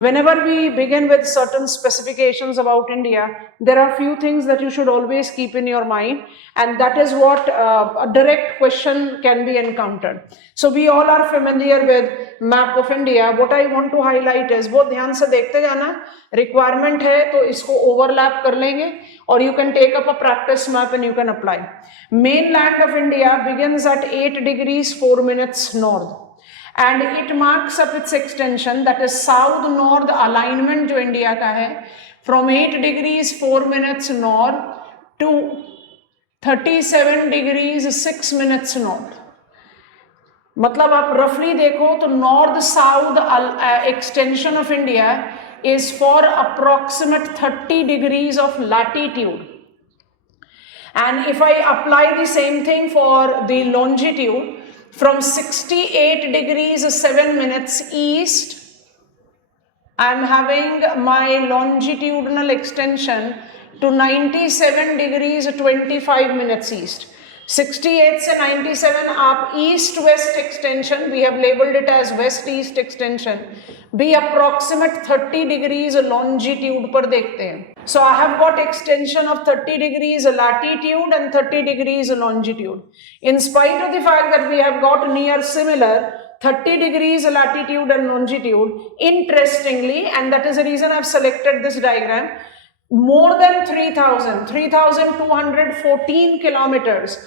Whenever we begin with certain specifications about India, there are few things that you should always keep in your mind, and that is what a direct question can be encountered. So we all are familiar with map of India. What I want to highlight is, बहुत ध्यान से देखते जाना, requirement है तो इसको overlap कर लेंगे, or you can take up a practice map and you can apply. Mainland of India begins at 8 degrees 4 minutes north. And it marks up its extension, that is south north alignment जो India का है, from 8 degrees 4 minutes north to 37 degrees 6 minutes north. मतलब आप रफली देखो तो north south extension of India is for approximate 30 degrees of latitude. And if I apply the same thing for the longitude, from 68 degrees 7 minutes east, I am having my longitudinal extension to 97 degrees 25 minutes east. 68 से 97 आप east west extension, we have labeled it as west east extension, भी approximate 30 degrees longitude पर देखते हैं. So I have got extension of 30 degrees latitude and 30 degrees longitude. In spite of the fact that we have got near similar 30 degrees latitude and longitude, interestingly, and that is the reason I have selected this diagram, more than 3,214 kilometers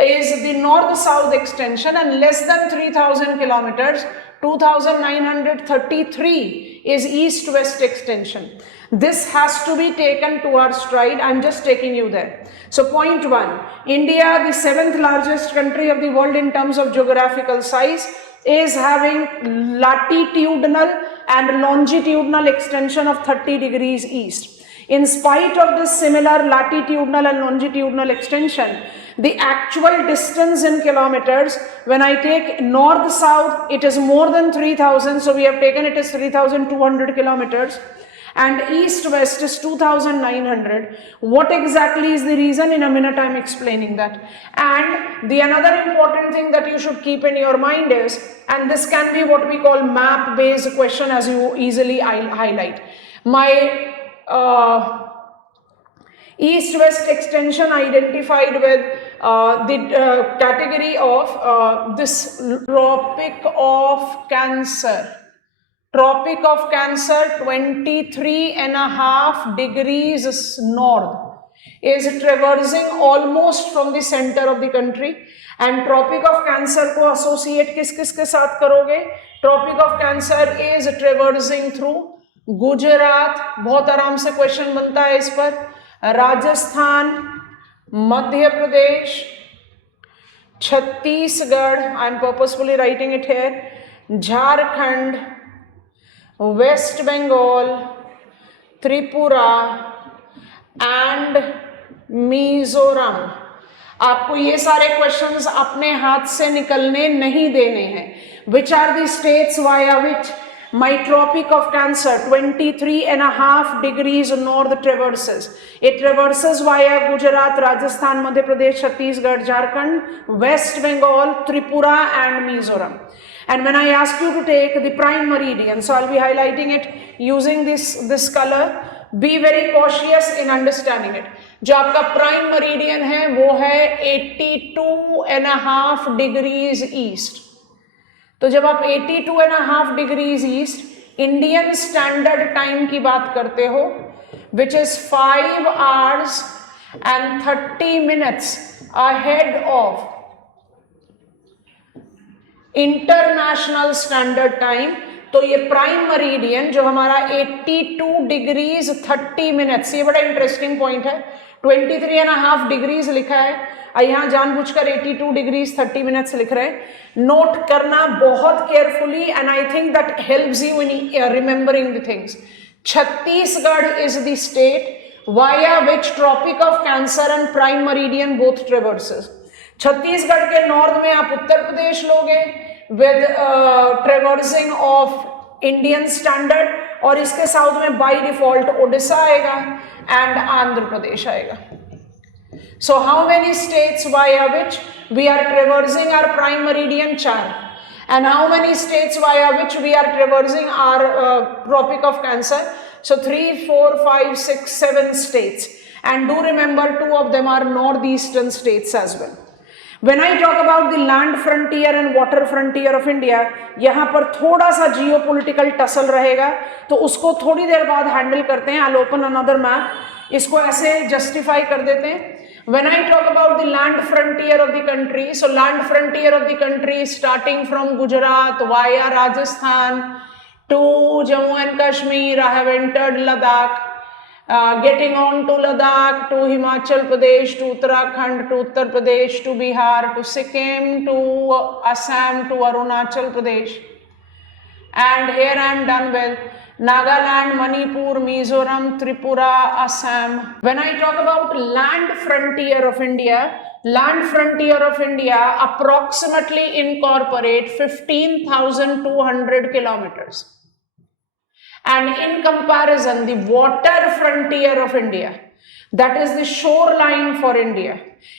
is the north-south extension, and less than 3,000 kilometers, 2,933 is east-west extension. This has to be taken to our stride. I'm just taking you there. So point one, India, the 7th largest country of the world in terms of geographical size, is having latitudinal and longitudinal extension of 30 degrees east. In spite of this similar latitudinal and longitudinal extension, the actual distance in kilometers, when I take north-south, it is more than 3,000, so we have taken it as 3,200 kilometers, and east-west is 2,900. What exactly is the reason? In a minute I am explaining that. And the another important thing that you should keep in your mind is, and this can be what we call map-based question, as you easily highlight. My east-west extension identified with the category of this Tropic of Cancer. Tropic of Cancer, 23.5 degrees north, is traversing almost from the center of the country. And Tropic of Cancer को associate किस के साथ करोगे? Tropic of Cancer is traversing through Gujarat, बहुत आराम से question बनता है इस पर, Rajasthan, Madhya Pradesh, Chhattisgarh, I am purposefully writing it here, Jharkhand, West Bengal, Tripura and Mizoram. आपको ये सारे क्वेश्चंस अपने हाथ से निकलने नहीं देने हैं. Which are the states via which my Tropic of Cancer 23.5 degrees north traverses. It traverses via Gujarat, Rajasthan, Madhya Pradesh, Chhattisgarh, Jharkhand, West Bengal, Tripura and Mizoram. And when I ask you to take the prime meridian, so I'll be highlighting it using this color. Be very cautious in understanding it. जो आपका prime meridian है वो है 82.5 degrees east. तो जब आप 82.5 degrees east Indian standard time की बात करते हो, which is 5 hours and 30 minutes ahead of international standard time, तो ये प्राइम मरीडियन जो हमारा 82 डिग्रीज 30 मिनट्स, ये बड़ा इंटरेस्टिंग पॉइंट है. 23.5 डिग्रीज लिखा है, यहाँ जानबूझकर 82 डिग्रीज 30 मिनट्स लिख रहे हैं. नोट करना बहुत carefully, and I think that helps you in remembering the things. Chhattisgarh is the state via which tropic of cancer and prime meridian both traverses. Chhattisgarh के नॉर्थ में आप उत्तर प्रदेश लोगे with traversing of Indian standard, और इसके south में by default Odisha आएगा and Andhra Pradesh आएगा. So how many states via which we are traversing our prime meridian? 4. And how many states via which we are traversing our Tropic of Cancer? So 3, 4, 5, 6, 7 states. And do remember, 2 of them are northeastern states as well. When I talk about the land frontier and water frontier of India, यहाँ पर थोड़ा सा geopolitical tussle रहेगा, तो उसको थोड़ी देर बाद handle करते हैं. I'll open another map. इसको ऐसे justify कर देते हैं. When I talk about the land frontier of the country, so land frontier of the country is starting from Gujarat via Rajasthan to Jammu and Kashmir. I have entered Ladakh. Getting on to Ladakh, to Himachal Pradesh, to Uttarakhand, to Uttar Pradesh, to Bihar, to Sikkim, to Assam, to Arunachal Pradesh. And here I am done with Nagaland, Manipur, Mizoram, Tripura, Assam. When I talk about land frontier of India approximately incorporate 15,200 kilometers. And in comparison, the water frontier of India, that is the shoreline for India,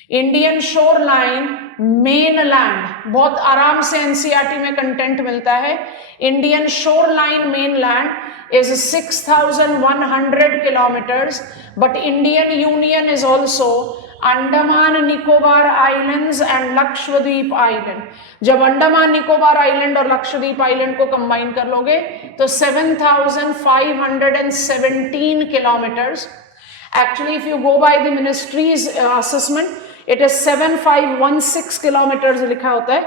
Indian shoreline, mainland, बहुत आराम से NCERT में content मिलता है. Indian shoreline mainland is 6,100 kilometers, but Indian Union is also Andaman Nicobar islands and Lakshadweep island. जब Andaman Nicobar island और Lakshadweep island को combine कर लोगे तो 7,517 kilometres. Actually, if you go by the ministry's assessment, it is 7,516 kilometers लिखा होता है,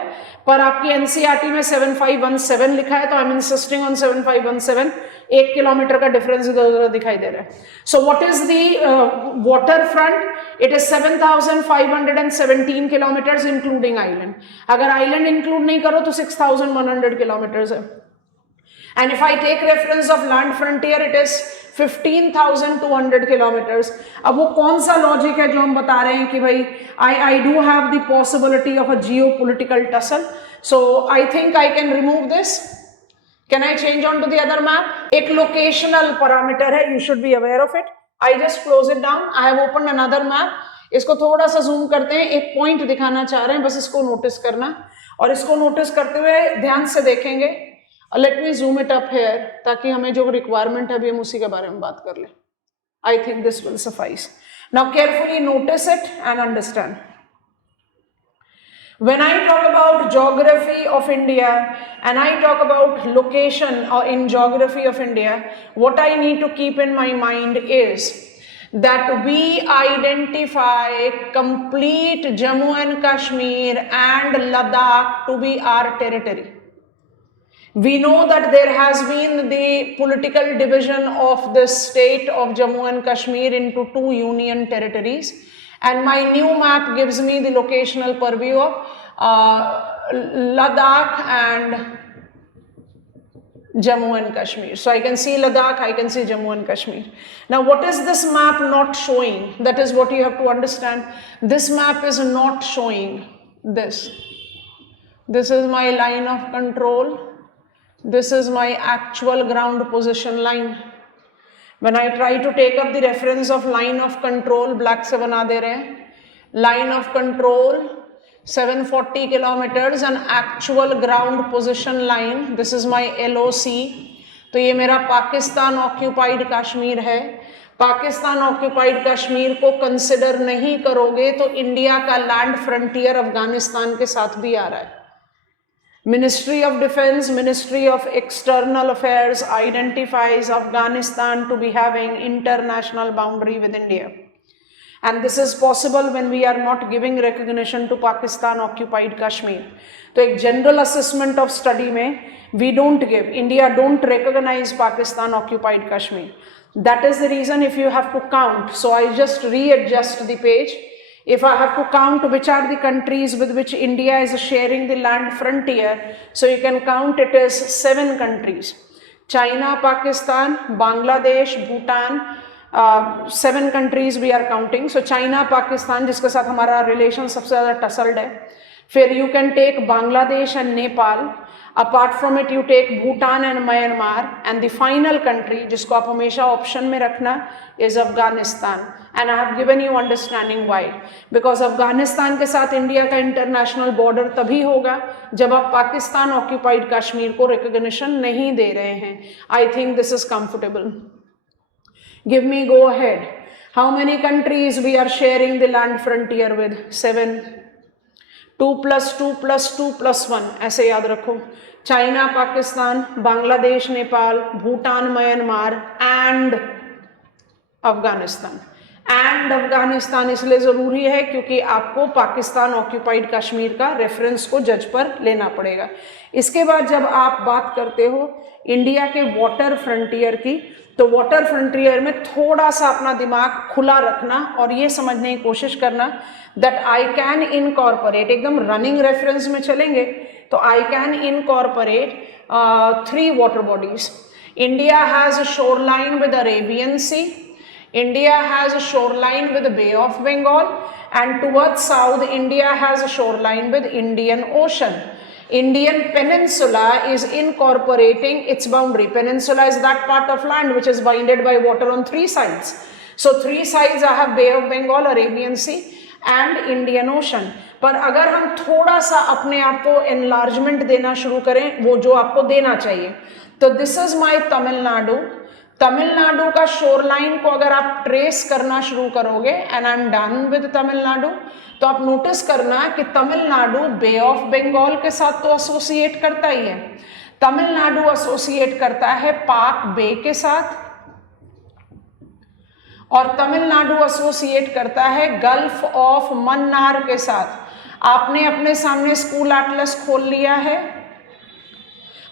पर आपकी NCERT में 7,517 लिखा है, तो I am insisting on 7,517. 1 kilometre का डिफरेंस इधर उधर दिखाई दे रहा है. So what is the water front? It is 7,517 kilometres including island. अगर आइलैंड इंक्लूड नहीं करो तो 6,100 किलोमीटर्स है. And if I take reference of land frontier, it is 15,200 kilometers. अब वो कौन सा लॉजिक है जो हम बता रहे हैं कि भाई I do have the possibility of a geopolitical tussle. So I think I can remove this. Can I change on to the other map? एक locational parameter है, you should be aware of it. I just close it down. I have opened another map. इसको थोड़ा सा zoom करते हैं. एक point दिखाना चाह रहे हैं, बस इसको notice करना. और इसको notice करते हुए ध्यान से देखेंगे. Let me zoom it up here ताकि हमें जो requirement है अभी हम उसी के बारे में बात कर लें. I think this will suffice. Now carefully notice it and understand. When I talk about geography of India and I talk about location or in geography of India, what I need to keep in my mind is that we identify complete Jammu and Kashmir and Ladakh to be our territory. We know that there has been the political division of the state of Jammu and Kashmir into 2 union territories, and my new map gives me the locational purview of Ladakh and Jammu and Kashmir. So I can see Ladakh, I can see Jammu and Kashmir. Now what is this map not showing? That is what you have to understand. This map is not showing this. This is my line of control. This is my actual ground position line. When I try to take up the reference of line of control, black से बना दे रहे हैं. Line of control 740 kilometers and actual ground position line. This is my LOC. तो ये मेरा Pakistan occupied Kashmir है. Pakistan occupied Kashmir को consider नहीं करोगे तो इंडिया का लैंड फ्रंटियर अफगानिस्तान के साथ भी आ रहा है. Ministry of Defense, Ministry of External Affairs identifies Afghanistan to be having international boundary with India. And this is possible when we are not giving recognition to Pakistan occupied Kashmir. So एक general assessment of study में we don't give, India don't recognize Pakistan occupied Kashmir. That is the reason if you have to count, so I just readjust the page. If I have to count which are the countries with which India is sharing the land frontier, so you can count it as 7 countries. China, Pakistan, Bangladesh, Bhutan, 7 countries we are counting. So China, Pakistan जिसके साथ हमारा relation सबसे ज़्यादा टसल्ड है. फिर you can take Bangladesh and Nepal. Apart from it you take Bhutan and Myanmar, and the final country जिसको आप हमेशा ऑप्शन में रखना is Afghanistan. And I have given you understanding why. Because Afghanistan के साथ इंडिया का इंटरनेशनल बॉर्डर तभी होगा जब आप पाकिस्तान ऑक्यूपाइड कश्मीर को रिकॉग्निशन नहीं दे रहे हैं. I think this is comfortable. Give me go ahead. How many countries we are sharing the land frontier with? 7. 2 + 2 + 2 + 1 ऐसे याद रखो. China, Pakistan, Bangladesh, Nepal, Bhutan, Myanmar and Afghanistan. And Afghanistan इसलिए ज़रूरी है क्योंकि आपको पाकिस्तान ऑक्यूपाइड कश्मीर का रेफरेंस को जज पर लेना पड़ेगा. इसके बाद जब आप बात करते हो इंडिया के वाटर फ्रंटियर की, तो वाटर फ्रंटियर में थोड़ा सा अपना दिमाग खुला रखना और ये समझने की कोशिश करना दैट आई कैन इनकॉर्पोरेट, एकदम रनिंग रेफरेंस में चलेंगे तो I can incorporate 3 water bodies. India has a shoreline with Arabian sea, India has a shoreline with the Bay of Bengal, and towards south India has a shoreline with Indian Ocean. Indian peninsula is incorporating its boundary. Peninsula is that part of land which is bounded by water on 3 sides. So 3 sides I have Bay of Bengal, Arabian Sea and Indian Ocean. पर अगर हम थोड़ा सा अपने आप को enlargement देना शुरू करें, वो जो आपको देना चाहिए, तो this is my Tamil Nadu. Tamil Nadu का शोरलाइन को अगर आप ट्रेस करना शुरू करोगे, and I am done with Tamil Nadu, तो आप नोटिस करना कि तमिलनाडु बे ऑफ बंगाल के साथ तो एसोसिएट करता ही है. तमिलनाडु एसोसिएट करता है पाक बे के साथ, और तमिलनाडु एसोसिएट करता है गल्फ ऑफ मन्नार के साथ. आपने अपने सामने स्कूल एटलस खोल लिया है,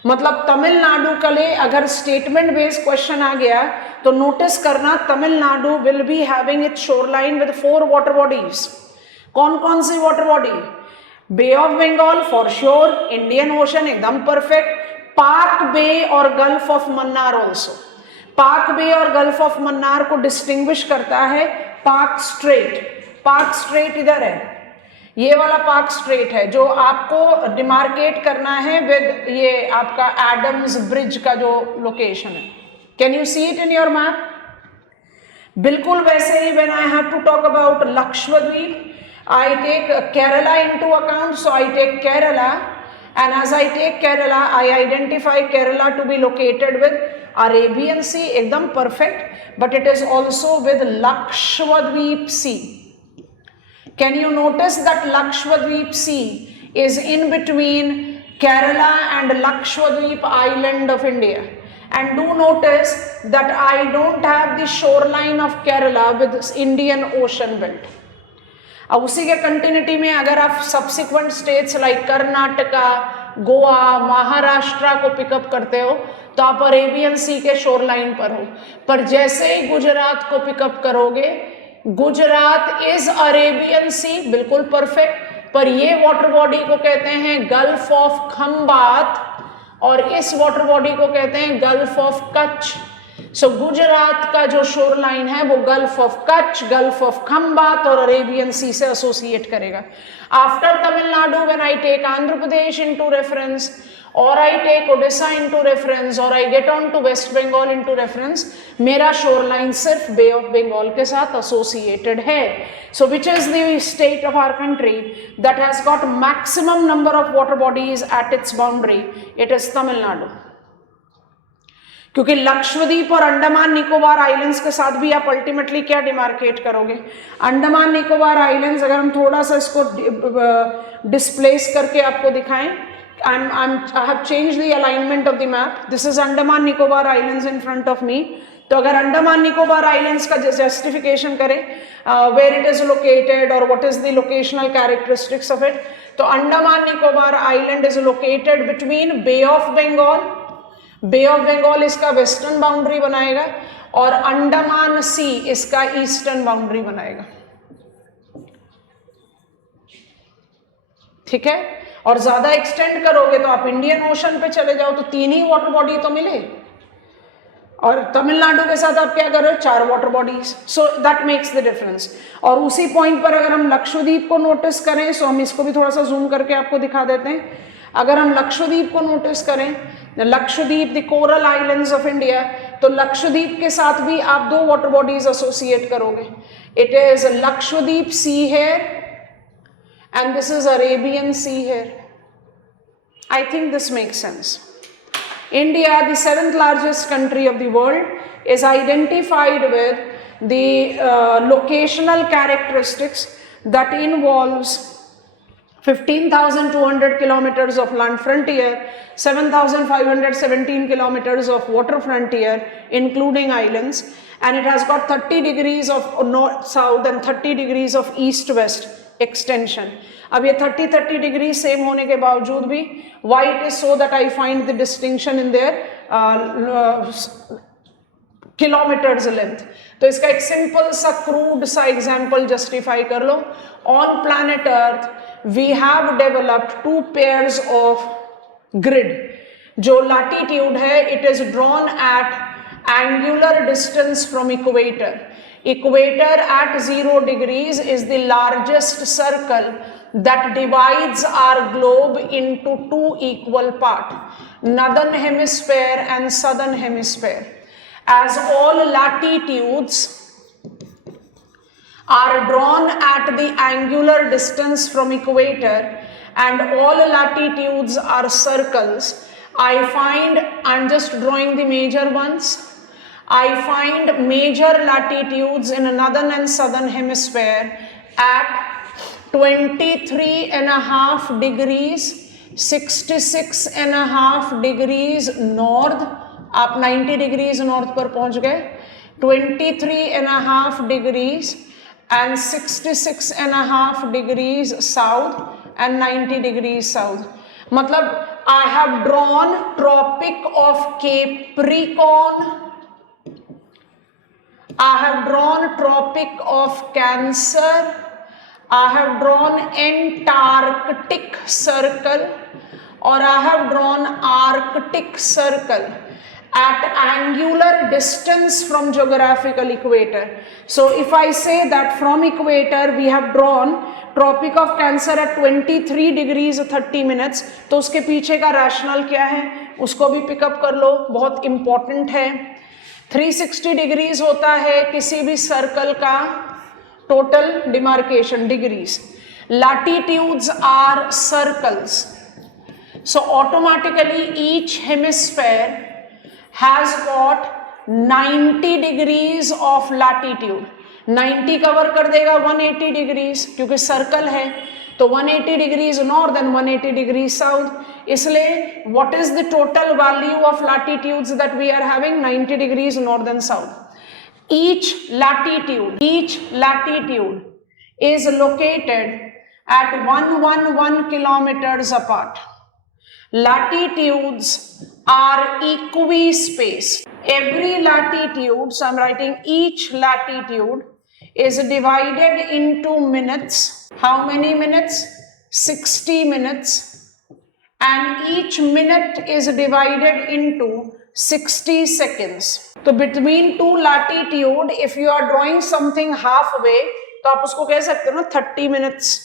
मतलब तमिलनाडु के लिए अगर स्टेटमेंट बेस्ड क्वेश्चन आ गया तो नोटिस करना Tamil Nadu will be having its shoreline with 4 water bodies. कौन कौन सी water body? Bay of Bengal for sure, Indian ocean एकदम परफेक्ट, पाक बे और गल्फ ऑफ मन्नार ऑल्सो. पाक बे और गल्फ ऑफ मन्नार को डिस्टिंग्विश करता है पाक स्ट्रेट. पाक स्ट्रेट इधर है, ये वाला पाक स्ट्रेट है जो आपको डिमार्केट करना है विद ये आपका एडम्स ब्रिज का जो लोकेशन है. Can you see it in your map? बिल्कुल वैसे ही when I have to talk about Lakshadweep, I take Kerala into account, so I take Kerala, and as I take Kerala I identify Kerala to be located with Arabian sea, एकदम perfect, but it is also with Lakshadweep sea. Can you notice that Lakshadweep Sea is in between Kerala and Lakshadweep Island of India? And do notice that I don't have the shoreline of Kerala with Indian Ocean belt. अब उसी के continuity में अगर आप subsequent states like Karnataka, Goa, Maharashtra को pickup करते हो तो आप अरेबियन सी के शोरलाइन पर हो. पर जैसे ही गुजरात को पिकअप करोगे, गुजरात इज अरेबियन सी, बिल्कुल परफेक्ट, पर ये वाटर बॉडी को कहते हैं गल्फ ऑफ खंबात और इस वाटर बॉडी को कहते हैं gulf of Kutch. So Gujarat का जो शोर लाइन है वो gulf of Kutch, gulf of Khambhat और अरेबियन सी से एसोसिएट करेगा. After Tamil Nadu when I take Andhra Pradesh into reference, और I take Odisha into reference, और I get on to West Bengal into reference, मेरा शोर लाइन सिर्फ बे ऑफ बंगाल के साथ एसोसिएटेड है. So which is the state of our country that has got maximum number of water bodies at its boundary? It is Tamil Nadu. क्योंकि लक्षद्वीप और Andaman Nicobar islands के साथ भी आप अल्टीमेटली क्या डिमार्केट करोगे? अंडमान निकोबार आइलैंड्स, अगर हम थोड़ा सा इसको डिस्प्लेस करके आपको दिखाएं, I have changed the alignment of the map. This is Andaman Nicobar Islands in front of me. तो अगर अंडमान निकोबार आइलैंड्स का जस्टिफिकेशन करें where it is located or what is the locational characteristics of it, तो Andaman Nicobar island is located between Bay of Bengal. Bay of Bengal इसका western boundary बनाएगा और अंडमान सी इसका eastern boundary बनाएगा. ठीक है? और ज्यादा एक्सटेंड करोगे तो आप इंडियन ओशन पे चले जाओ तो 3 ही वाटर बॉडी तो मिले, और तमिलनाडु के साथ आप क्या कर रहे हो? 4 water bodies. So that makes the difference. और उसी पॉइंट पर अगर हम लक्षद्वीप को नोटिस करें, सो हम इसको भी थोड़ा सा जूम करके आपको दिखा देते हैं. अगर हम लक्षद्वीप को नोटिस करें, Lakshadweep the coral islands of India, तो लक्षद्वीप के साथ भी आप दो वाटर बॉडीज एसोसिएट करोगे. It is Lakshadweep sea here and this is Arabian sea here. I think this makes sense. India, the 7th largest country of the world, is identified with the locational characteristics that involves 15,200 kilometers of land frontier, 7,517 kilometers of water frontier, including islands, and it has got 30 degrees of north-south and 30 degrees of east-west extension. अब ये 30 degree same होने के बावजूद भी why it is so that I find the distinction in their kilometres length. तो इसका एक simple सा क्रूड सा एग्जांपल जस्टिफाई कर लो. On planet earth we have developed 2 pairs of grid. जो लैटिट्यूड है it is drawn at angular distance from equator. Equator at 0 degrees is the largest circle that divides our globe into 2 equal parts, northern hemisphere and southern hemisphere. As all latitudes are drawn at the angular distance from equator and all latitudes are circles, I find, I'm just drawing the major ones, I find major latitudes in northern and southern hemisphere at 23.5 degrees, 66.5 degrees north. आप 90 degrees north पर पहुंच गए. 23.5 degrees and 66.5 degrees south and 90 degrees south. मतलब I have drawn Tropic of Capricorn, I have drawn Tropic of Cancer, I have drawn Antarctic Circle, or I have drawn Arctic Circle at angular distance from geographical equator. So if I say that from equator we have drawn Tropic of Cancer at 23 degrees 30 minutes, तो उसके पीछे का rational क्या है उसको भी pickup कर लो, बहुत इंपॉर्टेंट है. 360 डिग्रीज होता है किसी भी सर्कल का total demarcation degrees. Latitudes are circles, so automatically each hemisphere has got 90 degrees of latitude. 90 cover कर देगा 180 डिग्रीज क्योंकि सर्कल है, तो 180 degrees north and 180 degrees south. इसलिए what is the total value of latitudes that we are having? 90 degrees north and south. each latitude is located at 111 kilometers apart. Latitudes are equispaced. Every latitude, so I'm writing each latitude is divided into minutes. How many minutes? 60 minutes. And each minute is divided into 60 seconds. तो between two latitude, if you are drawing something halfway, तो आप उसको कह सकते हो ना 30 minutes.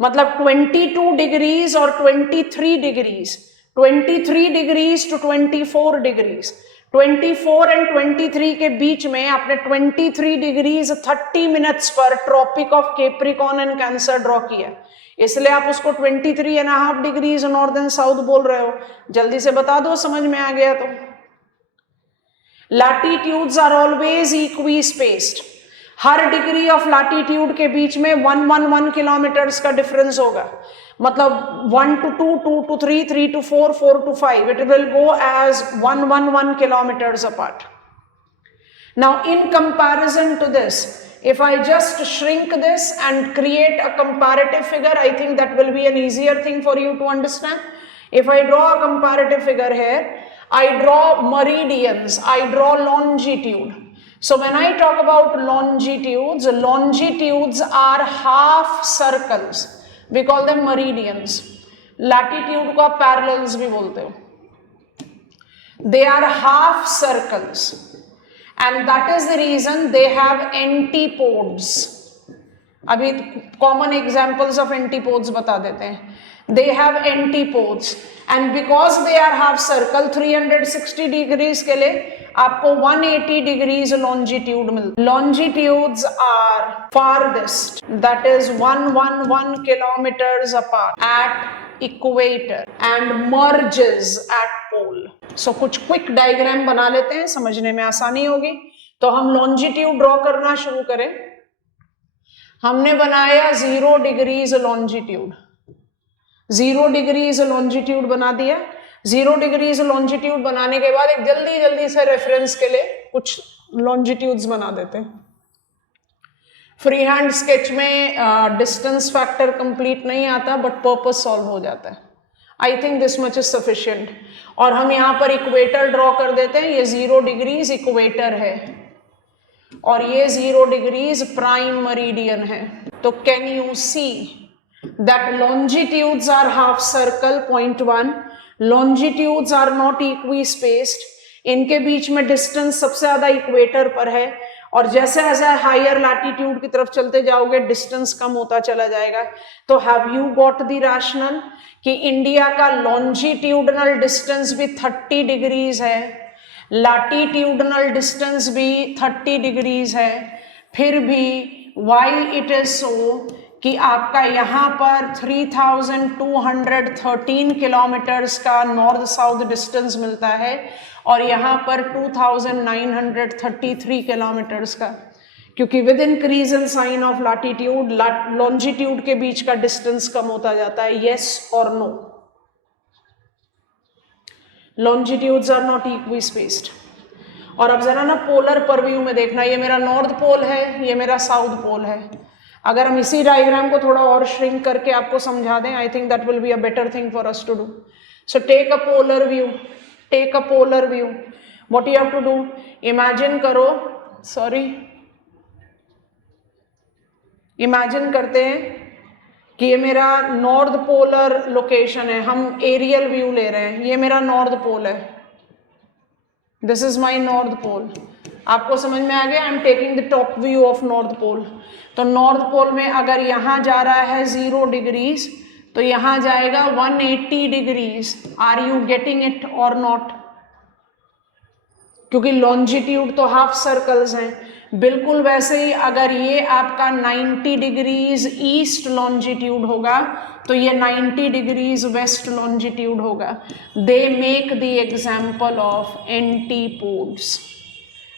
मतलब 22 degrees और 23 degrees, 23 degrees to 24 degrees, 24 and 23 के बीच में आपने 23 डिग्रीज 30 मिनट्स पर tropic of Capricorn and Cancer draw किया. इसलिए आप उसको 23.5 डिग्रीज नॉर्थ एंड साउथ बोल रहे हो. जल्दी से बता दो, समझ में आ गया तो. Latitudes are always equispaced. हर डिग्री ऑफ लैटिट्यूड के बीच में 111 किलोमीटर्स का डिफरेंस होगा. मतलब 1 to 2, 2 to 3, 3 to 4, 4 to 5. It will go as 111 kilometers apart. Now, in comparison to this, if I just shrink this and create a comparative figure, I think that will be an easier thing for you to understand. If I draw a comparative figure here, I draw meridians, I draw longitude. So when I talk about longitudes, longitudes are half circles. We call them meridians. Latitude को आप parallels भी बोलते हो. They are half circles. And that is the reason they have antipodes. अभी common examples of antipodes बता देते हैं. they have antipodes and because they are half circle 360 degrees के लिए आपको 180 degrees longitude मिलता है. Longitudes are farthest, that is 111 kilometers apart at equator and merges at pole. So कुछ quick diagram बना लेते हैं, समझने में आसानी होगी. तो हम longitude ड्रॉ करना शुरू करें. हमने बनाया 0 degrees longitude. 0 डिग्रीज लॉन्जिट्यूड बना दिया. 0 डिग्रीज लॉन्जिट्यूड बनाने के बाद एक जल्दी जल्दी से रेफरेंस के लिए कुछ लॉन्जिट्यूड्स बना देते हैं. फ्री हैंड स्केच में डिस्टेंस फैक्टर कंप्लीट नहीं आता बट पर्पस सॉल्व हो जाता है. आई think this much is sufficient. और हम यहाँ पर इक्वेटर ड्रॉ कर देते हैं. ये 0 डिग्रीज इक्वेटर है और ये 0 डिग्रीज प्राइम मेरिडियन है. तो can you see that longitudes are half circle, point 1. longitudes are not equispaced. इनके बीच में डिस्टेंस सबसे ज्यादा इक्वेटर पर है और जैसे जैसे हायर लैटिट्यूड की तरफ चलते जाओगे डिस्टेंस कम होता चला जाएगा. तो have you got the rational कि इंडिया का लॉन्जिट्यूडनल डिस्टेंस भी 30 डिग्रीज है, लैटिट्यूडनल डिस्टेंस भी 30 डिग्रीज है. फिर भी वाई इट इज सो कि आपका यहाँ पर 3213 किलोमीटर्स का नॉर्थ साउथ डिस्टेंस मिलता है और यहाँ पर 2933 किलोमीटर्स का, क्योंकि with increase in sine of latitude longitude के बीच का डिस्टेंस कम होता जाता है. यस और no? Longitudes are not equispaced. और अब जरा ना पोलर परव्यू में देखना, ये मेरा नॉर्थ पोल है, ये मेरा साउथ पोल है. अगर हम इसी डायग्राम को थोड़ा और श्रिंक करके आपको समझा दें, I think that will be a better thing for us to do. So take a polar view, take a polar view. What you have to do, imagine करो, इमेजिन करते हैं कि ये मेरा नॉर्थ पोलर लोकेशन है. हम aerial view ले रहे हैं. ये मेरा नॉर्थ पोल है, this is my north pole. आपको समझ में आ गया? I am taking the top view of north pole. तो नॉर्थ पोल में अगर यहाँ जा रहा है 0 डिग्रीज तो यहाँ जाएगा 180 degrees. Are you getting it और नॉट? क्योंकि लॉन्जिट्यूड तो हाफ सर्कल्स हैं. बिल्कुल वैसे ही अगर ये आपका 90 डिग्रीज ईस्ट लॉन्जिट्यूड होगा तो ये 90 डिग्रीज वेस्ट लॉन्जिट्यूड होगा. They make the example of antipodes.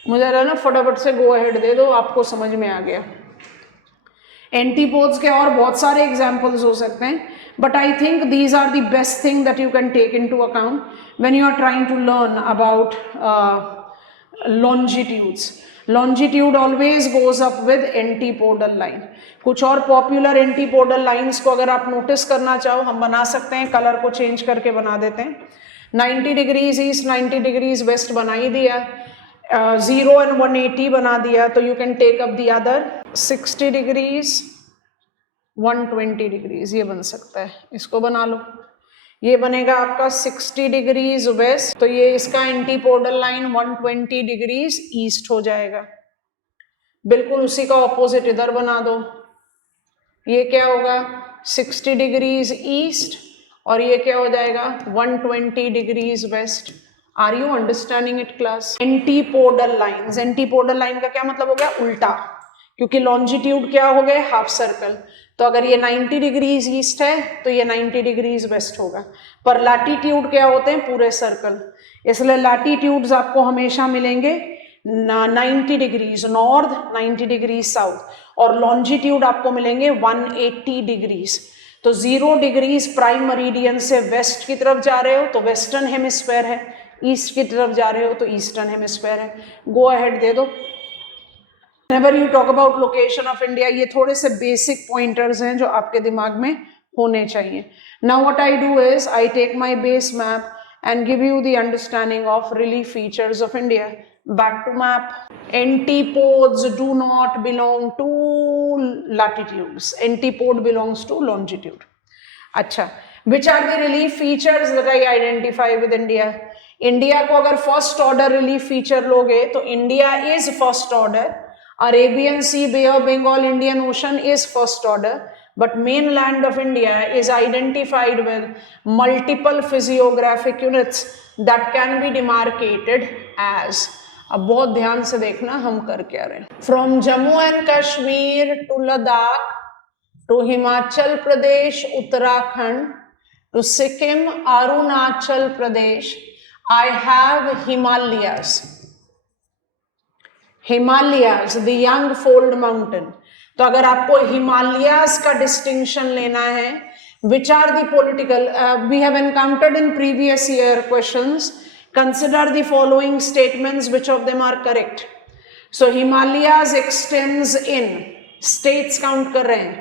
मुझे ना फटाफट से गो अहेड दे दो, आपको समझ में आ गया. एंटीपोड्स के और बहुत सारे एग्जाम्पल्स हो सकते हैं but I think these are the best thing that you can take into account when you are trying to learn about longitudes. Longitude always goes up with antipodal line. कुछ और popular antipodal lines को अगर आप notice करना चाहो हम बना सकते हैं, कलर को चेंज करके बना देते हैं. 90 डिग्रीज ईस्ट 90 डिग्रीज वेस्ट बना ही दिया. 0 and 180 बना दिया. तो you can take up the other 60 degrees 120 degrees. ये बन सकता है, इसको बना लो. ये बनेगा आपका 60 डिग्रीज वेस्ट. तो ये इसका एंटीपोडल लाइन 120 डिग्रीज ईस्ट हो जाएगा. बिल्कुल उसी का ऑपोजिट इधर बना दो. ये क्या होगा 60 डिग्रीज ईस्ट और ये क्या हो जाएगा 120 degrees west. Are you understanding it class? Antipodal lines. Antipodal line का क्या मतलब हो गया? उल्टा. क्योंकि लॉन्जिट्यूड क्या हो गए? Half circle. तो अगर ये 90 डिग्रीज ईस्ट है तो ये 90 डिग्रीज वेस्ट होगा. पर लैटिट्यूड क्या होते हैं? पूरे सर्कल. इसलिए लैटिट्यूड्स आपको हमेशा मिलेंगे 90 डिग्रीज नॉर्थ 90 डिग्रीज साउथ और लॉन्जिट्यूड आपको मिलेंगे 180 डिग्रीज. तो 0 डिग्रीज प्राइम मेरिडियन से वेस्ट की तरफ जा रहे हो तो वेस्टर्न हेमिस्फेयर है, ईस्ट की तरफ जा रहे हो तो ईस्टर्न हेमिस्फेयर है. गो अहेड दे दो. Whenever you talk about location of India, ये थोड़े से बेसिक पॉइंटर्स हैं जो आपके दिमाग में होने चाहिए. Now what I do is I take my base map and give you the understanding of relief features of India. Back to map. Antipodes do not belong to latitudes. Antipode belongs to longitude. अच्छा, which are the relief features that I identify with India? India को अगर first order relief feature लोगे तो India is first order. Arabian Sea, Bay of Bengal, Indian Ocean is first order, but mainland of India is identified with multiple physiographic units that can be demarcated as. अब बहुत ध्यान से देखना हम कर क्या रहे हैं. From Jammu and Kashmir to Ladakh to Himachal Pradesh, Uttarakhand to Sikkim, Arunachal Pradesh, I have Himalayas. Himalayas, the young fold mountain. तो अगर आपको हिमालयाज का डिस्टिंक्शन लेना है, which are the political, we have encountered in previous year questions. Consider the following statements, which of them are correct. So Himalayas extends in, states count कर रहे हैं,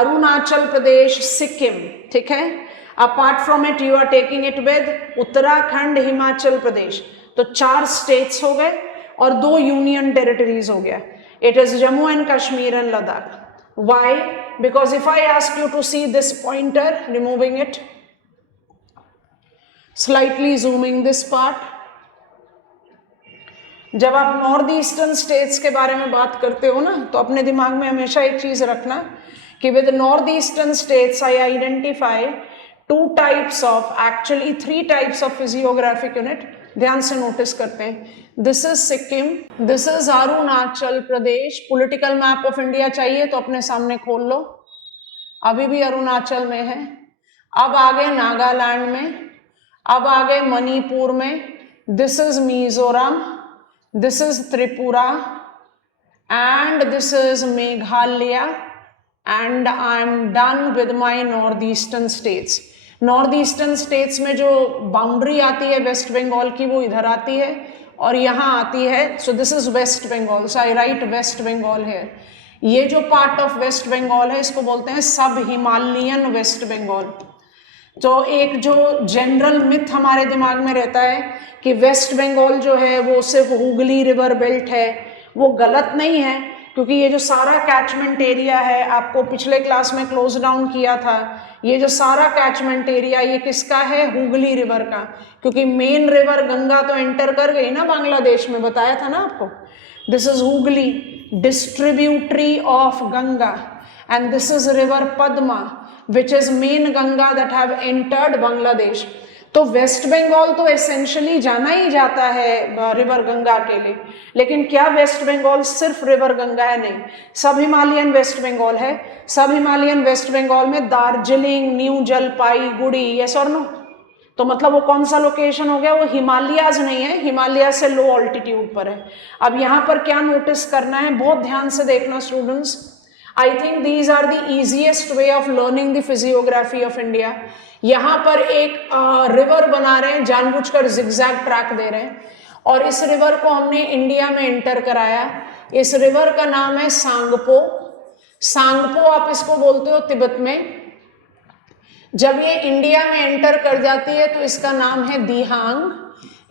अरुणाचल प्रदेश, सिक्किम, ठीक है. Apart from it you are taking it with Uttarakhand, Himachal Pradesh, तो 4 states हो गए और 2 union territories हो गया. It is Jammu and Kashmir and Ladakh. Why? Because if I ask you to see this pointer, removing it, slightly zooming this part, जब आप north eastern states के बारे में बात करते हो ना, तो अपने दिमाग में हमेशा एक चीज रखना कि with north eastern states I identify 2 types of, actually 3 types of physiographic unit. ध्यान से नोटिस करते हैं. This is Sikkim, this is Arunachal Pradesh. Political map of India चाहिए तो अपने सामने खोल लो, अभी भी अरुणाचल में है. अब आगे नागालैंड में, अब आगे मणिपुर में. This is Mizoram, this is Tripura and this is Meghalaya and I am done with my north eastern states. North eastern states में जो बाउंड्री आती है वेस्ट बंगाल की, वो इधर आती है और यहाँ आती है. So this is West Bengal, so I write West Bengal है. ये जो पार्ट ऑफ वेस्ट बंगाल है इसको बोलते हैं सब हिमालयन वेस्ट बंगाल. तो एक जो जनरल मिथ हमारे दिमाग में रहता है कि वेस्ट बंगाल जो है वो सिर्फ हुगली रिवर बेल्ट है, वो गलत नहीं है, क्योंकि ये जो सारा कैचमेंट एरिया है, आपको पिछले क्लास में क्लोज डाउन किया था, ये जो सारा कैचमेंट एरिया ये किसका है? हुगली रिवर का. क्योंकि मेन रिवर गंगा तो एंटर कर गई ना बांग्लादेश में, बताया था ना आपको. This is Hooghly, distributary of Ganga, and this is river Padma which is main Ganga that have entered Bangladesh. तो वेस्ट बंगाल तो एसेंशियली जाना ही जाता है रिवर गंगा के लिए, लेकिन क्या वेस्ट बंगाल सिर्फ रिवर गंगा है? नहीं, सब हिमालयन वेस्ट बंगाल है. सब हिमालयन वेस्ट बंगाल में दार्जिलिंग, न्यू जलपाईगुड़ी, यस और नो. तो मतलब वो कौन सा लोकेशन हो गया? वो हिमालयाज नहीं है, हिमालय से लो ऑल्टीट्यूड पर है. अब यहाँ पर क्या नोटिस करना है, बहुत ध्यान से देखना students. I think these are the easiest way of learning the physiography of India. यहाँ पर एक रिवर बना रहे हैं, जानबूझकर जिगजैग ट्रैक दे रहे हैं, और इस रिवर को हमने इंडिया में एंटर कराया. इस रिवर का नाम है सांगपो. सांगपो आप इसको बोलते हो तिब्बत में. जब ये इंडिया में एंटर कर जाती है तो इसका नाम है दिहांग.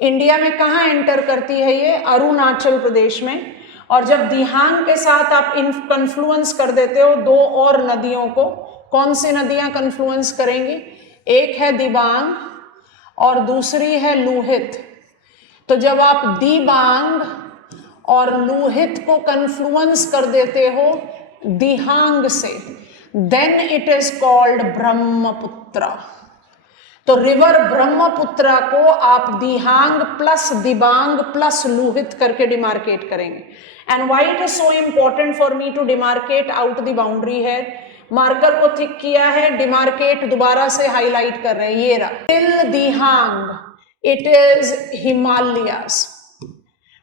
इंडिया में कहाँ एंटर करती है ये? अरुणाचल प्रदेश में. और जब दिहांग के साथ आप कन्फ्लुएंस कर देते हो 2 और नदियों को, कौन सी नदियां कन्फ्लुएंस करेंगी? एक है दिबांग और दूसरी है लूहित. तो जब आप दिबांग और लूहित को कन्फ्लुएंस कर देते हो दिहांग से, then it is called Brahmaputra. तो रिवर ब्रह्मपुत्रा को आप दिहांग प्लस दिबांग प्लस लूहित करके डिमार्केट करेंगे. And why it is so important for me to demarcate out the boundary है. मार्कर को थिक किया है, डिमार्केट दोबारा से हाईलाइट कर रहे हैं, ये रहा. Till Dihang it is Himalayas.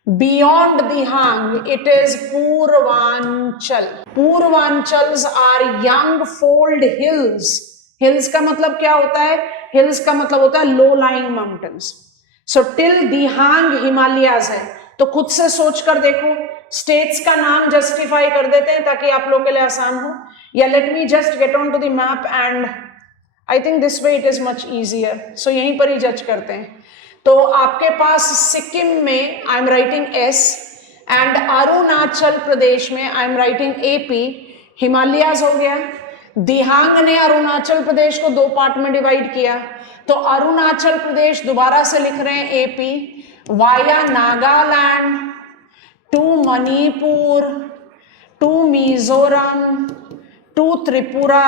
Beyond Dihang it is Purvanchal. Purvanchals are young fold hills. Hills का मतलब क्या होता है? हिल्स का मतलब होता है low lying mountains. So till Dihang Himalayas है. तो खुद से सोच कर देखो, स्टेट्स का नाम जस्टिफाई कर देते हैं ताकि आप लोगों के लिए आसान हो. या let me just get on to the map and I think this way it is much easier. So यहीं पर ही जज करते हैं. तो आपके पास सिक्किम में I am writing S, and Arunachal Pradesh में I am writing AP. Himalayas हो गया. दिहांग ने अरुणाचल प्रदेश को 2 पार्ट में डिवाइड किया, तो अरुणाचल प्रदेश दोबारा से लिख रहे हैं AP via Nagaland to Manipur to Mizoram to Tripura,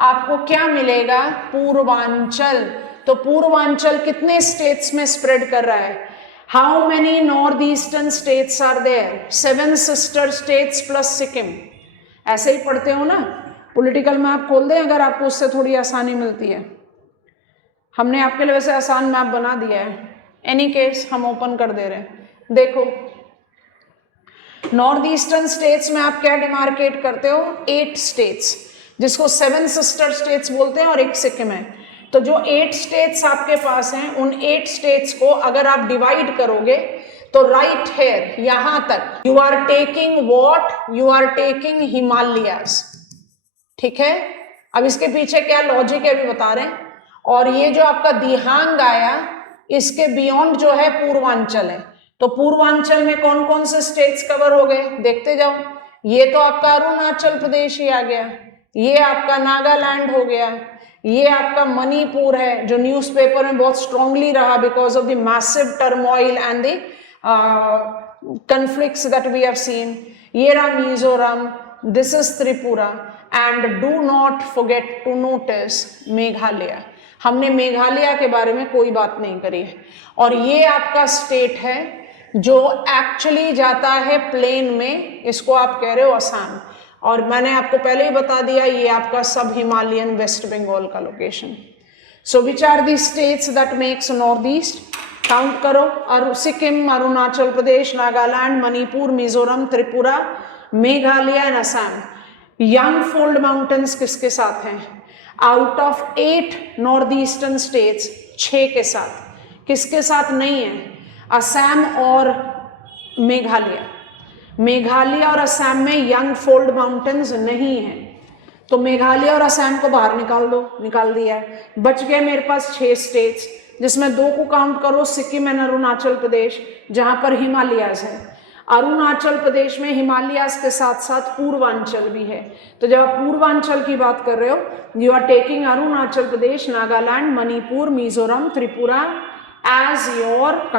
आपको क्या मिलेगा? पूर्वांचल। तो पूर्वांचल कितने स्टेट्स में स्प्रेड कर रहा है? How many north eastern states are there? 7 sister states plus Sikkim. ऐसे ही पढ़ते हो ना, पॉलिटिकल मैप खोल दें अगर आपको, उससे थोड़ी आसानी मिलती है। हमने आपके लिए वैसे आसान मैप बना दिया है, एनी केस हम ओपन कर दे रहे हैं। देखो नॉर्थ ईस्टर्न स्टेट्स में आप क्या डिमार्केट करते हो? 8 स्टेट्स, जिसको 7 सिस्टर स्टेट्स बोलते हैं और एक सिक्किम है। तो जो 8 स्टेट्स आपके पास हैं, उन 8 स्टेट्स को अगर आप डिवाइड करोगे तो राइट हेयर यहां तक you are taking what? You are taking Himalayas. ठीक है, अब इसके पीछे क्या लॉजिक है भी बता रहे हैं। और ये जो आपका दिहांग आया, इसके बियॉन्ड जो है पूर्वांचल है। तो पूर्वांचल में कौन कौन से स्टेट्स कवर हो गए देखते जाओ। ये तो आपका अरुणाचल प्रदेश ही आ गया, ये आपका नागालैंड हो गया, ये आपका मणिपुर है जो न्यूज़पेपर में बहुत स्ट्रांगली रहा because of the massive turmoil and the conflicts that we have seen. ये रहा Mizoram, this is Tripura, and do not forget to notice Meghalaya. हमने मेघालय के बारे में कोई बात नहीं करी है। और ये आपका स्टेट है जो एक्चुअली जाता है प्लेन में, इसको आप कह रहे हो असम। और मैंने आपको पहले ही बता दिया ये आपका सब हिमालयन वेस्ट बंगाल का location. So which are the states that makes north east? Count करो, और Sikkim, Arunachal Pradesh, Nagaland, Manipur, Mizoram, Tripura, Meghalaya and Assam. Young fold mountains किसके साथ हैं? Out of 8 north eastern states 6 के साथ। किसके साथ नहीं है? असम और मेघालय। मेघालय और असम में यंग फोल्ड माउंटेन्स नहीं है, तो मेघालय और असम को बाहर निकाल दो, निकाल दिया है। बच गए मेरे पास 6 स्टेट्स, जिसमें 2 को काउंट करो, सिक्किम एंड अरुणाचल प्रदेश, जहां पर हिमालयाज है। अरुणाचल प्रदेश में हिमालयाज के साथ साथ पूर्वांचल भी है। तो जब आप पूर्वांचल की बात कर रहे हो, you are taking Arunachal Pradesh, Nagaland, Manipur, Mizoram, Tripura as your